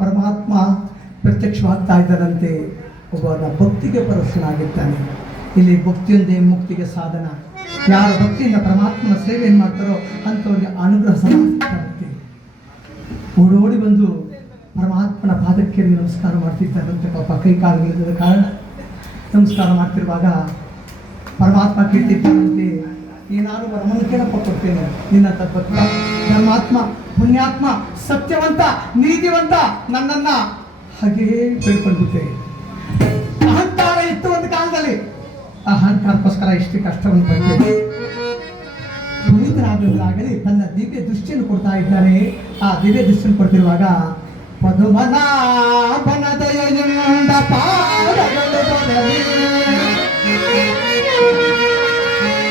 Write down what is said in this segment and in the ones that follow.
ಪರಮಾತ್ಮ ಪ್ರತ್ಯಕ್ಷವಾಗ್ತಾ ಇದ್ದರಂತೆ ಒಬ್ಬನ ಭಕ್ತಿಗೆ ಪರವಶನಾಗಿದ್ದಾನೆ. ಇಲ್ಲಿ ಭಕ್ತಿಯೊಂದೇ ಮುಕ್ತಿಗೆ ಸಾಧನ. ಯಾರ ಭಕ್ತಿಯಿಂದ ಪರಮಾತ್ಮನ ಸೇವೆಯನ್ನು ಮಾಡ್ತಾರೋ ಅಂಥವ್ರಿಗೆ ಅನುಗ್ರಹ ಸಮಾಪ್ತಿ. ಓಡೋಡಿ ಬಂದು ಪರಮಾತ್ಮನ ಪಾದಕ್ಕೆ ನಮಸ್ಕಾರ ಮಾಡ್ತಿದ್ದಾರಂತೆ. ಪಾಪ ಕೈ ಕಾಲುಗಳಿಲ್ಲದ ಕಾರಣ ನಮಸ್ಕಾರ ಮಾಡ್ತಿರುವಾಗ ಪರಮಾತ್ಮ ಕೇಳ್ತಿದ್ದಾರಂತೆ, ಏನಾದ್ರು ವರಮನ್ನು ಕೇಳಪ್ಪ ಕೊಡ್ತೇನೆ ನಿನ್ನಂತ ಭಕ್ತ ಧರ್ಮಾತ್ಮ ಪುಣ್ಯಾತ್ಮ ಸತ್ಯವಂತ ನೀತಿವಂತ ನನ್ನನ್ನ ಹಾಗೇ ಬೇಡ್ಕೊಂಡ್ಬಿಟ್ಟೆ. ಅಹಂಕಾರ ಇತ್ತು ಒಂದು ಕಾಲದಲ್ಲಿ, ಅಹಂಕಾರಕ್ಕೋಸ್ಕರ ಇಷ್ಟು ಕಷ್ಟವನ್ನು ಪಡ್ತೇನೆ. ಪುನೀತರಾಗಲಿ ತನ್ನ ದಿವ್ಯ ದೃಷ್ಟಿಯನ್ನು ಕೊಡ್ತಾ ಇದ್ದಾರೆ. ಆ ದಿವ್ಯ ದೃಷ್ಟಿಯನ್ನು ಕೊಡ್ತಿರುವಾಗ ಪದುಮನಾಭನ ದಯೆಯಿಂದ ಪಾದಗಳು ತೊಡಲಿ,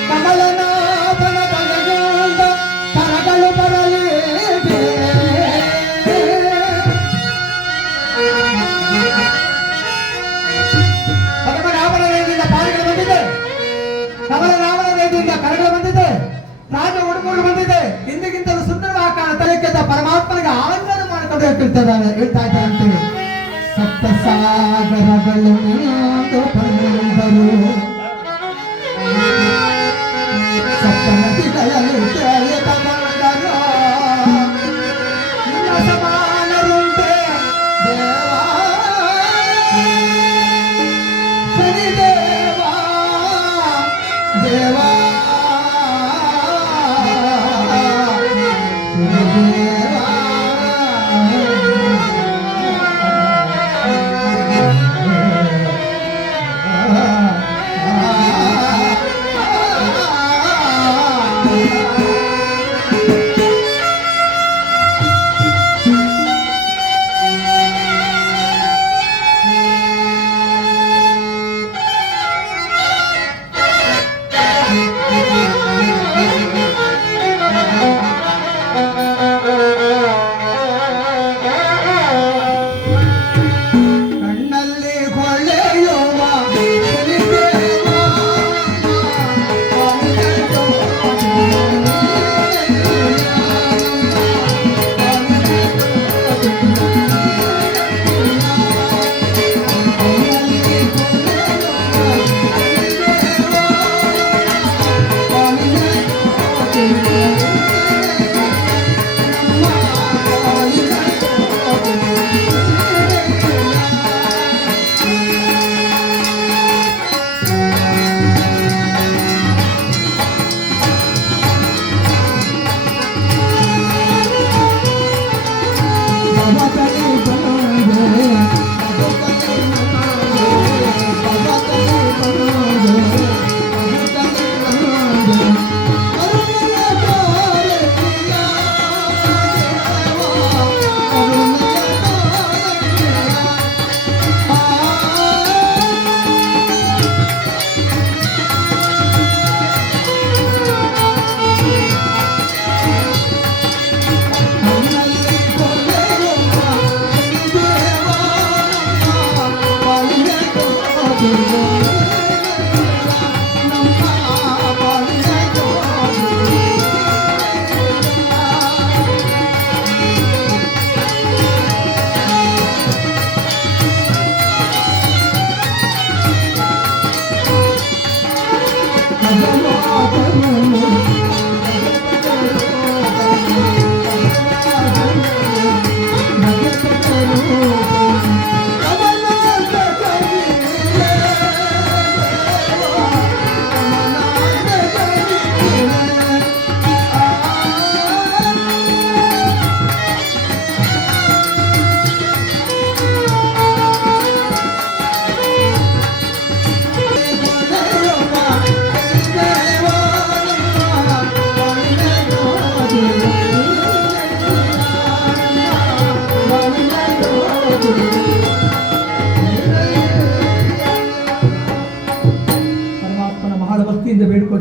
ಕಮಲನಾಭನ ದಯೆಯಿಂದ ಕರಗಳು ಬರಲಿ, ಪದ್ಮನಾಭನ ದಯೆಯಿಂದ ಪಾದಗಳು ಬಂದಿದೆ, ಕಮಲನಾಭನ ದಯೆಯಿಂದ ಕರಗಳು ಬಂದಿದೆ, ರಾಜ ಉಡುಪುಗಳು ಬಂದಿದೆ. ಇಂದಿಗಿಂತಲೂ ಸುಂದರವಾಗಿ ಕಾಣುತ್ತದೆ. ಪರಮಾತ್ಮನಿಗೆ ಆನಂದ ಮಾಡಿಕೊಂಡು ಹೇಳ್ತಾ ಇದ್ದಾರಂತೆ, ಸಪ್ತ ಸಾಗರಗಳು ಬಂದರು, ಸಪ್ತ ನದಿಗಳಲ್ಲಿ ಬಂದರು, ಸಮಾನರುಂಟೆ ದೇವಾ ಶನಿದೇವಾ ದೇವಾ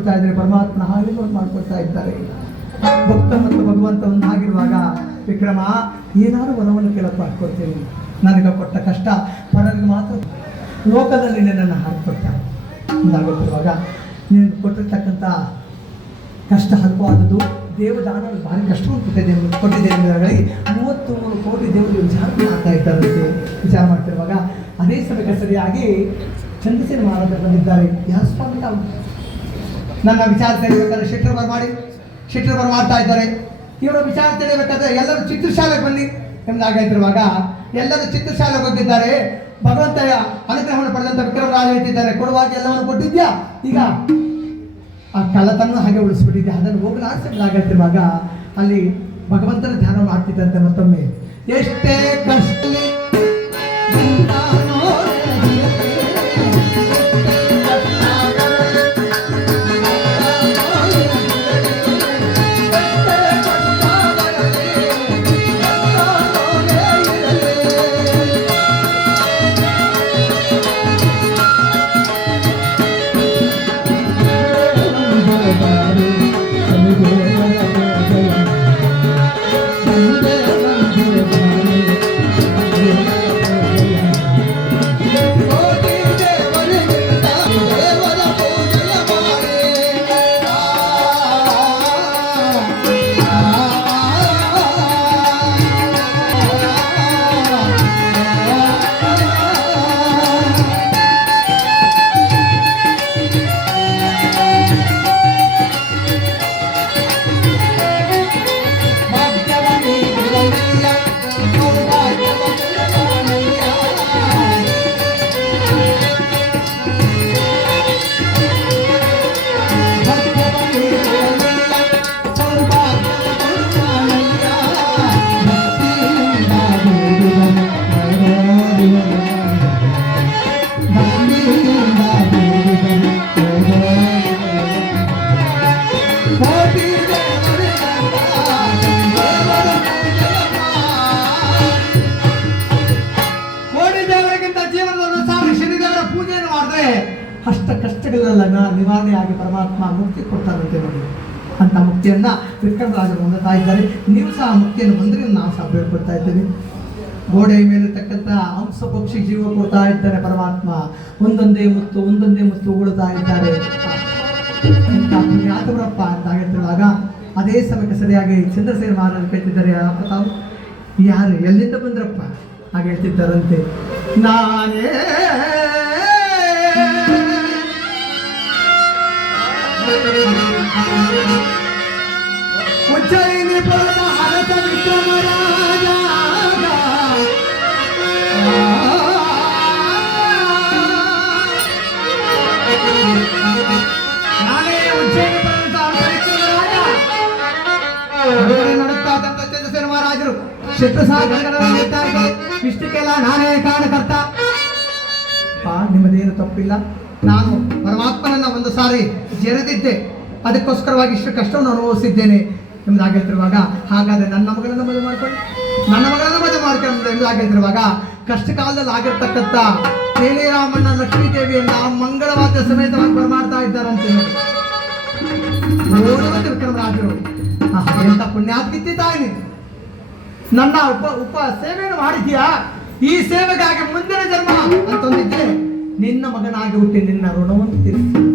ಮಾಡ್ಕೊಳ್ತಾ ಇದ್ದಾರೆ. ಪರಮಾತ್ಮನ ಆಶೀರ್ವಾದ ಮಾಡ್ಕೊಳ್ತಾ ಇದ್ದಾರೆ. ಭಕ್ತ ಮತ್ತು ಭಗವಂತ ಒಂದಾಗಿರುವಾಗ ವಿಕ್ರಮ ಏನಾದರೂ ವರವನ್ನು ಕೇಳಪ್ಪ ಕೊಡ್ತೀನಿ. ನನಗೆ ಕೊಟ್ಟ ಕಷ್ಟ ಪರರಿಗೆ ಮಾತ್ರ ಲೋಕದಲ್ಲಿ ನನ್ನನ್ನು ಹಾಕಿಕೊಡ್ತಾರೆ. ಒಂದಾಗುತ್ತಿರುವಾಗ ನೀನು ಕೊಟ್ಟಿರ್ತಕ್ಕಂಥ ಕಷ್ಟ ಅಲ್ಪವಾದದ್ದು. ದೇವದಾನ ಭಾರಿ ಕಷ್ಟವನ್ನು ಕೊಟ್ಟಿದ್ದೇನೆ ಎಂಬುದಾಗಿ 33 ಕೋಟಿ ದೇವರು ವಿಚಾರ ಮಾಡ್ತಾ ಇದ್ದಾರಂತೆ. ವಿಚಾರ ಮಾಡ್ತಿರುವಾಗ ಅದೇ ಸಮಯಕ್ಕೆ ಸರಿಯಾಗಿ ಚಂದ್ರಸೇನ ಮಹಾರಾಜ ಬಂದಿದ್ದಾರೆ. ಯಾರು ಸ್ವಾಮಿ ತಾವು ನನ್ನ ವಿಚಾರ ತಿಳಿಬೇಕಾದ್ರೆ ಶೆಟ್ಟರ್ ಬರ ಮಾಡ್ತಾ ಇದ್ದಾರೆ. ಇವರ ವಿಚಾರ ತಿಳಿಬೇಕಾದ್ರೆ ಎಲ್ಲರೂ ಚಿತ್ರಶಾಲೆಗೆ ಬನ್ನಿ ಎಂಬುದಾಗಿರುವಾಗ ಎಲ್ಲರೂ ಚಿತ್ರಶಾಲೆಗೆ ಹೋಗಿದ್ದಾರೆ. ಭಗವಂತಯ ಅನುಗ್ರಹವನ್ನು ಪಡೆದಂತ ವಿಕ್ರಮರಾಜ ಹೇಳ್ತಿದ್ದಾರೆ, ಕೊಡುವಾಗ ಎಲ್ಲವನ್ನು ಕೊಟ್ಟಿದ್ಯಾ, ಈಗ ಆ ಕಳ್ಳತನ ಹಾಗೆ ಉಳಿಸ್ಬಿಟ್ಟಿದ್ದೆ, ಅದನ್ನು ಹೋಗಲಾಡಿಸಿರುವಾಗ ಅಲ್ಲಿ ಭಗವಂತನ ಧ್ಯಾನ ಮಾಡ್ತಿದ್ದಂತೆ. ಮತ್ತೊಮ್ಮೆ ಎಷ್ಟೇ ಕಷ್ಟ ಅಷ್ಟ ಕಷ್ಟಗಳೆಲ್ಲ ನಿವಾರಣೆಯಾಗಿ ಪರಮಾತ್ಮ ಮುಕ್ತಿ ಕೊಡ್ತಾರಂತೆ ನೋಡಿ. ಅಂತ ಮುಕ್ತಿಯನ್ನ ವಿಕ್ರಮರಾಜರು ಹೊಂದುತ್ತಾ ಇದ್ದಾರೆ. ನೀವು ಸಹ ಮುಕ್ತಿಯನ್ನು ಬಂದರೆ ನಾವು ಸಹ ಬೇಡ್ಕೊಳ್ತಾ ಇದ್ದೇವೆ. ಗೋಡೆಯ ಮೇಲಿರ್ತಕ್ಕಂಥ ಹಂಸ ಪಕ್ಷಿ ಜೀವ ಕೊಡ್ತಾ ಇದ್ದಾರೆ ಪರಮಾತ್ಮ. ಒಂದೊಂದೇ ಮುತ್ತು ಉಗುಳ್ತಾ ಇದ್ದಾರೆ. ಪುಣ್ಯಾತವರಪ್ಪ ಅಂತ ಆಗಿರುವಾಗ ಅದೇ ಸಮಯಕ್ಕೆ ಸರಿಯಾಗಿ ಚಂದ್ರಸೇನ ಮಹಾರಾಜ ಕೇಳ್ತಿದ್ದಾರೆ, ಅಪ್ಪ ತಾವು ಯಾರು ಎಲ್ಲಿಂದ ಬಂದ್ರಪ್ಪ ಹಾಗೆ ಹೇಳ್ತಿದ್ದಾರಂತೆ. ನಾನೇ ಉಜ್ಜಯಿನಿ ಪುರದ ಅರಸ ವಿಕ್ರಮರಾಜ, ನಾನೇ ಉಜ್ಜಯಿನಿ ಪುರದ ಅರಸ ವಿಕ್ರಮರಾಜ. ನಡುತ್ತಾ ಚಂದ್ರಸೇನ ಮಹಾರಾಜರು ಶತ್ರುಸಾಗರಗಳಿದ್ದಾರೆ. ಇಷ್ಟಕ್ಕೆಲ್ಲ ನಾನೇ ಕಾರಣಕರ್ತ. ನಿಮ್ಮದೇನು ತಪ್ಪಿಲ್ಲ. ನಾನು ಪರಮಾತ್ಮನನ್ನ ಒಂದು ಸಾರಿ ಜೆರೆದಿದ್ದೆ, ಅದಕ್ಕೋಸ್ಕರವಾಗಿ ಇಷ್ಟು ಕಷ್ಟವನ್ನು ಅನುಭವಿಸಿದ್ದೇನೆ ಎಂಬುದಾಗಿರುವಾಗ, ಹಾಗಾದ್ರೆ ನನ್ನ ಮಗಳನ್ನು ಮದುವೆ ಮಾಡ್ಕೊಂಡು ಎಂಬುದಾಗಿರುವಾಗ ಕಷ್ಟ ಕಾಲದಲ್ಲಿ ಆಗಿರ್ತಕ್ಕಂಥ ಶ್ರೀರಾಮಣ್ಣ ಲಕ್ಷ್ಮೀ ದೇವಿಯನ್ನ ಮಂಗಳವಾದ್ಯ ಸಮೇತವಾಗಿ ಬರಮಾಡ್ತಾ ಇದ್ದಾರಂತೆ. ನೋಡುವಂತೆ ವಿಕ್ರಮರಾಜರು ಎಂತ ಪುಣ್ಯಾತ್ಕಿತ್ತಿ ತಾಯಿ, ನನ್ನ ಉಪ ಸೇವೆಯನ್ನು ಮಾಡಿದ್ಯಾ, ಈ ಸೇವೆಗಾಗಿ ಮುಂದಿನ ಜನ್ಮ ಅಂತಂದಿದ್ದೆ ನಿನ್ನ ಮಗನಾಗಿ ಹುಟ್ಟಿ ನಿನ್ನ ಋಣವನ್ನು ತೀರಿಸ್ತೀನಿ.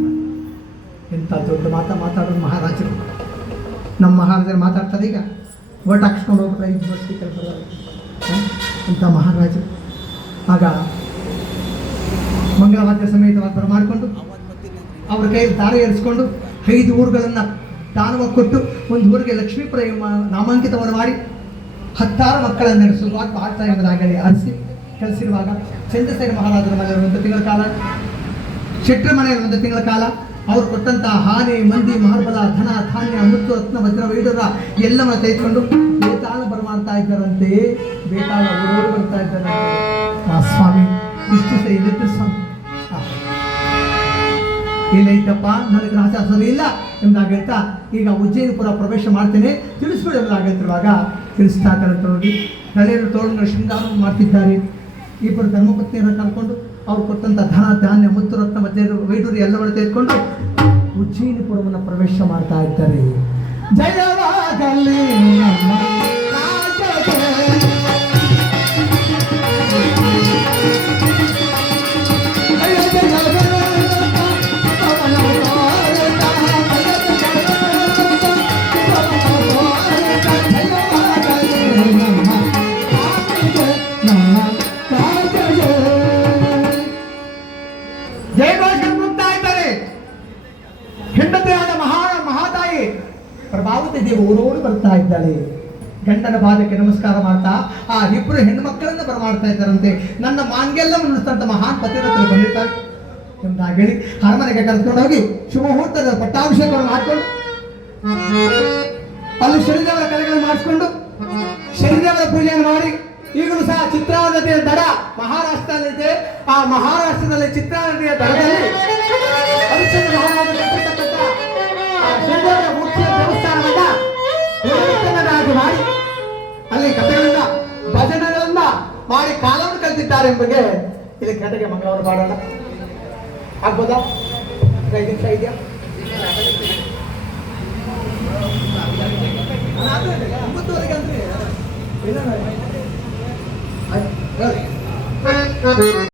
ಎಂಥ ದೊಡ್ಡ ಮಾತಾಡೋದು ಮಹಾರಾಜರು. ನಮ್ಮ ಮಹಾರಾಜರು ಮಾತಾಡ್ತಾರೆ. ಈಗ ಓಟ್ ಹಾಕ್ಸ್ಕೊಂಡು ಹೋಗ್ಬಿಟ್ರೆ 5 ವರ್ಷಕ್ಕೆ ಕೆಲಸ ಅಂತ ಮಹಾರಾಜರು. ಆಗ ಮಂಗಳವಾದ್ಯ ಸಮೇತವಾಗಿ ಬರಮಾಡಿಕೊಂಡು ಅವ್ರ ಕೈಯಲ್ಲಿ ದಾರ ಏರಿಸ್ಕೊಂಡು 5 ಊರುಗಳನ್ನು ದಾನವಾಗಿ ಕೊಟ್ಟು ಒಂದು ಊರಿಗೆ ಲಕ್ಷ್ಮೀಪುರ ನಾಮಾಂಕಿತವನ್ನು ಮಾಡಿ 10 ಮಕ್ಕಳನ್ನು ನಡೆಸುವಾಗ ಮಾಡ್ತಾ ಎಂಬುದಾಗಲಿ ಅರಿಸಿ ಕಳಿಸಿರುವಾಗ ಚಂದ್ರಸೇನ ಮಹಾರಾಜರ ಮನೆಯಲ್ಲಿ 1 ತಿಂಗಳ ಕಾಲ, ಶೆಟ್ಟರ ಮನೆಯಲ್ಲಿ 1 ತಿಂಗಳ ಕಾಲ ಅವರು ಕೊಟ್ಟಂತಹ ಹಾನಿ ಮಂದಿ ಮಹಾಬಲ ಧನ ಧಾನ್ಯ ಮುತ್ತು ರತ್ನ ವಜ್ರ ವೈಡೂರ ಎಲ್ಲವನ್ನು ತೆಗೆದುಕೊಂಡು ಬೇತಾಳ ಬರಮಾಡ್ತಾ ಇದ್ದಾರಂತೆ. ಬೇತಾಳ ಓಡೋಡಿ ಬರ್ತಾ ಇದ್ದಾರಂತೆ. ಆ ಸ್ವಾಮಿ ಇಷ್ಟು ಇದೆ ಸ್ವಾಮಿ ಇಲ್ಲ ಇದ್ದಪ್ಪ, ನನಗೆ ರಾಜ ಸರಿ ಇಲ್ಲ ಎಂಬುದಾಗಿ ಹೇಳ್ತಾ ಈಗ ಉಜ್ಜಯಿನಿಪುರ ಪ್ರವೇಶ ಮಾಡ್ತೇನೆ ತಿಳಿಸ್ಬಿಡು ಎಂಬುದಾಗಿ ಹೇಳ್ತಿರುವಾಗ ತಿಳಿಸ್ತಾ ಇದ್ದಾರೆ ನೋಡಿ. ತಲೆಯನ್ನು ತೋಳು ಶೃಂಗಾರ ಮಾಡ್ತಿದ್ದಾರೆ. ಇಬ್ಬರು ಧರ್ಮಪತ್ನಿಯರನ್ನು ಕರ್ಕೊಂಡು ಅವ್ರು ಕೊಟ್ಟಂಥ ಧನ ಧಾನ್ಯ ಮುತ್ತು ರತ್ನ ವಜ್ರ ವೈಡೂರಿ ಎಲ್ಲವನ್ನು ತೆಗೆದುಕೊಂಡು ಉಜ್ಜಯಿನಿಪುರವನ್ನು ಪ್ರವೇಶ ಮಾಡ್ತಾ ಇದ್ದಾರೆ. ಜಯವಾಗಲಿ ನಮ್ಮ ರಾಜ್ಯಕ್ಕೆ. ಹೆಂಡತಿಯಾದ ಮಹಾತಾಯಿ ಪ್ರಭಾವತಿ ದೇವಿ ಊರೋಡು ಬರ್ತಾ ಇದ್ದಾಳೆ. ಗಂಡನ ಪಾದಕ್ಕೆ ನಮಸ್ಕಾರ ಮಾಡ್ತಾ ಆ ಇಬ್ಬರು ಹೆಣ್ಣು ಮಕ್ಕಳನ್ನ ಬರಮಾಡ್ತಾ ಇದ್ದಾರಂತೆ. ನನ್ನ ಮಾಂಗೆಲ್ಲ ಮುನ್ನಿಸ್ತಂತ ಮಹಾನ್ ಪತಿರತ್ನ ಬಂದಿರ್ತಾರೆ ಎಂದಾಗಿ ಹೇಳಿ ಅರಮನೆಗೆ ಕರೆದುಕೊಂಡು ಹೋಗಿ ಶುಭಮುಹೂರ್ತದ ಪಟ್ಟಾಭಿಷೇಕವನ್ನು ಮಾಡಿಕೊಂಡು ಅಲ್ಲಿ ಶನಿದೇವರ ಕಲೆಗಳನ್ನು ಮಾಡಿಸ್ಕೊಂಡು ಶನಿದೇವರ ಪೂಜೆಯನ್ನು ಮಾಡಿ ಈಗಲೂ ಸಹ ಚಿತ್ರಾ ನದಿಯ ದಡ ಮಹಾರಾಷ್ಟ್ರದಲ್ಲಿದೆ. ಆ ಮಹಾರಾಷ್ಟ್ರದಲ್ಲಿ ಚಿತ್ರಾ ನದಿಯ ದಡದಲ್ಲಿ ಹರಿಶ್ಚಂದ್ರ ಮಹಾರಾಜ ಕಟ್ಟಿರ್ತಕ್ಕಂಥ ಶನಿದೇವರ ಮೂರ್ತಿಯ ದೇವಸ್ಥಾನವನ್ನ ಮಾಡಿ ಅಲ್ಲಿ ಕಥೆಗಳಿಂದ ಭಜನೆಗಳಿಂದ ಮಾಡಿ ಕಾಲವನ್ನು ಕಲಿತಿದ್ದಾರೆ ಎಂಬುಗೆ ಇಲ್ಲಿ ಕತೆಗೆ ಮಂಗಳವಾರ ಮಾಡೋಣ. ಆಗ್ಬೋದಾ? 5 ನಿಮಿಷ ಇದೆಯಾ? 9:30 ಅಂದ್ರೆ